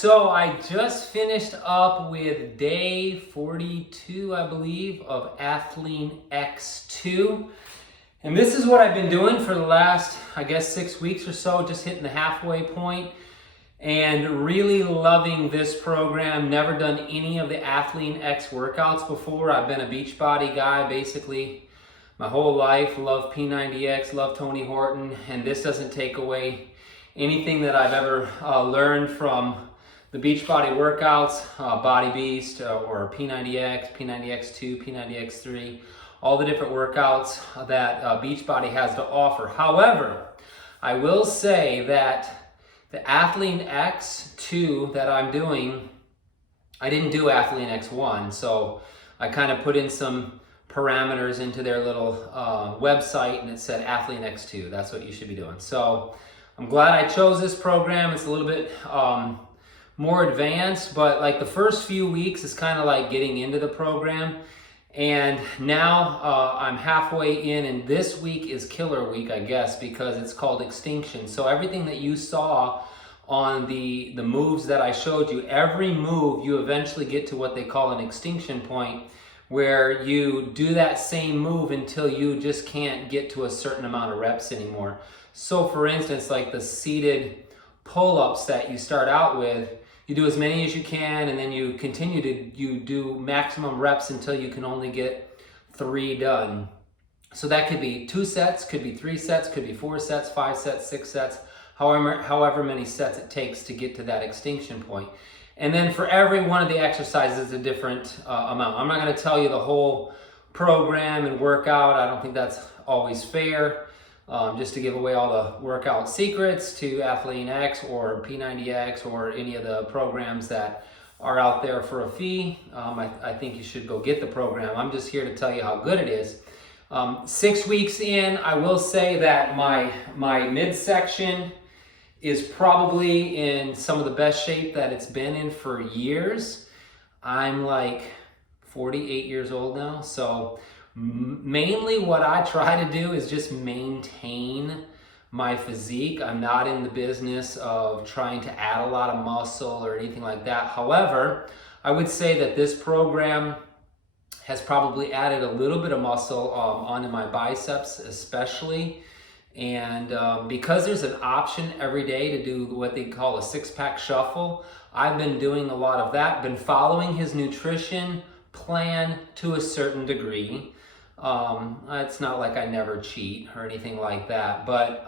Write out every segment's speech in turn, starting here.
so I just finished up with day 42, I believe, of Athlean-X 2. And this is what I've been doing for the last, I guess, 6 weeks or so, just hitting the halfway point and really loving this program. Never done any of the Athlean-X workouts before. I've been a Beachbody guy basically my whole life. Love P90X, love Tony Horton, and this doesn't take away anything that I've ever learned from the Beachbody workouts, Body Beast, or P90X, P90X2, P90X3, all the different workouts that Beachbody has to offer. However, I will say that the Athlean-X 2 that I'm doing, I didn't do Athlean-X 1, so I kind of put in some parameters into their little website, and it said Athlean-X 2. That's what you should be doing. So I'm glad I chose this program. It's a little bit more advanced, but like the first few weeks is kind of like getting into the program. And now I'm halfway in, and this week is killer week, I guess, because it's called Extinction. So everything that you saw on the moves that I showed you, every move you eventually get to what they call an extinction point, where you do that same move until you just can't get to a certain amount of reps anymore. So for instance, like the seated pull-ups that you start out with, you do as many as you can, and then you continue to do maximum reps until you can only get 3 done. So that could be 2 sets, could be 3 sets, could be 4 sets, 5 sets, 6 sets, however many sets it takes to get to that extinction point. And then for every one of the exercises, a different amount. I'm not going to tell you the whole program and workout. I don't think that's always fair. Just to give away all the workout secrets to Athlean-X or P90X or any of the programs that are out there for a fee. I think you should go get the program. I'm just here to tell you how good it is. 6 weeks in, I will say that my midsection is probably in some of the best shape that it's been in for years. I'm like 48 years old now, so mainly what I try to do is just maintain my physique. I'm not in the business of trying to add a lot of muscle or anything like that. However, I would say that this program has probably added a little bit of muscle onto my biceps especially. And because there's an option every day to do what they call a 6-pack shuffle, I've been doing a lot of that, been following his nutrition plan to a certain degree. It's not like I never cheat or anything like that, but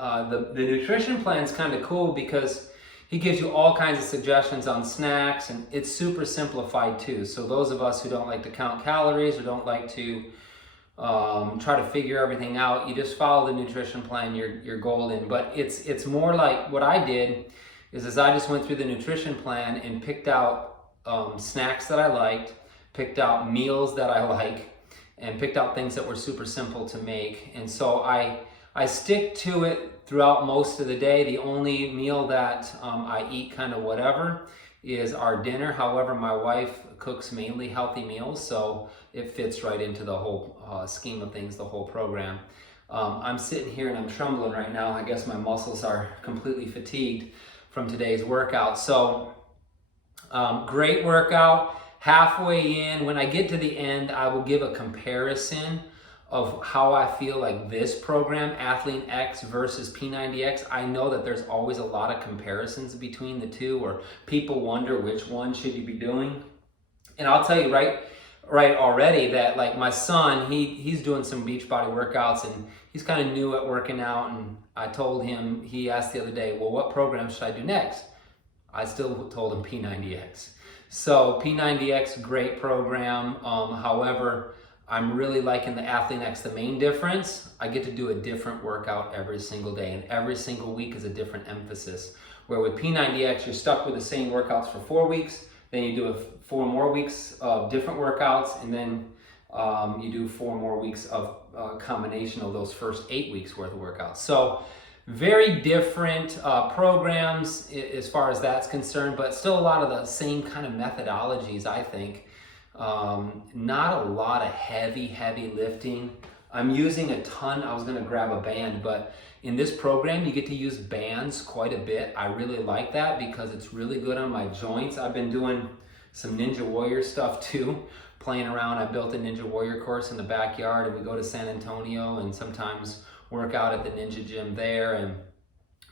the nutrition plan is kind of cool because he gives you all kinds of suggestions on snacks, and it's super simplified too. So those of us who don't like to count calories or don't like to try to figure everything out, you just follow the nutrition plan, you're golden. But it's more like what I did is I just went through the nutrition plan and picked out snacks that I liked, picked out meals that I like, and picked out things that were super simple to make. And so I stick to it throughout most of the day. The only meal that I eat kind of whatever is our dinner. However, my wife cooks mainly healthy meals, so it fits right into the whole scheme of things, the whole program. I'm sitting here and I'm trembling right now. I guess my muscles are completely fatigued from today's workout. So great workout. Halfway in, when I get to the end, I will give a comparison of how I feel like this program, Athlean-X versus P90X. I know that there's always a lot of comparisons between the two, or people wonder which one should you be doing. And I'll tell you right already that like my son, he's doing some Beachbody workouts, and he's kind of new at working out. And I told him, he asked the other day, well, what program should I do next? I still told him P90X. So P90X, great program. However, I'm really liking the Athlean-X. The main difference, I get to do a different workout every single day, and every single week is a different emphasis. Where with P90X, you're stuck with the same workouts for 4 weeks, then you do 4 more weeks of different workouts, and then you do 4 more weeks of combination of those first 8 weeks worth of workouts. So very different programs as far as that's concerned, but still a lot of the same kind of methodologies, I think. Not a lot of heavy lifting. I'm using a ton. I was gonna grab a band, but in this program, you get to use bands quite a bit. I really like that because it's really good on my joints. I've been doing some Ninja Warrior stuff too, playing around. I built a Ninja Warrior course in the backyard, and we go to San Antonio and sometimes work out at the Ninja gym there. And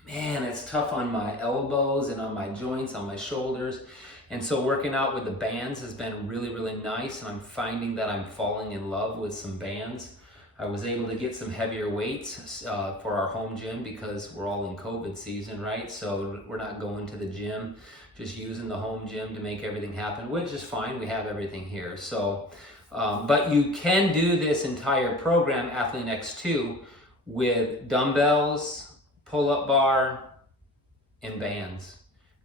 man, it's tough on my elbows and on my joints, on my shoulders. And so working out with the bands has been really, really nice. And I'm finding that I'm falling in love with some bands. I was able to get some heavier weights for our home gym because we're all in COVID season, right? So we're not going to the gym, just using the home gym to make everything happen, which is fine. We have everything here. So, but you can do this entire program, Athlean-X2, with dumbbells, pull-up bar, and bands.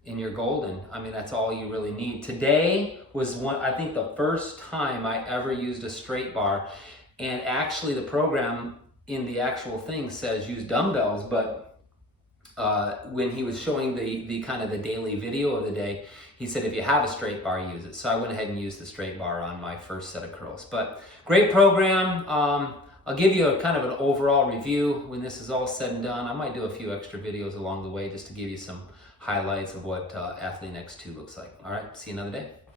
And you're golden. I mean, that's all you really need. Today was I think the first time I ever used a straight bar. And actually the program in the actual thing says use dumbbells, but when he was showing the kind of the daily video of the day, he said if you have a straight bar, use it. So I went ahead and used the straight bar on my first set of curls. But great program. I'll give you a kind of an overall review when this is all said and done. I might do a few extra videos along the way just to give you some highlights of what Athlean-X2 looks like. All right, see you another day.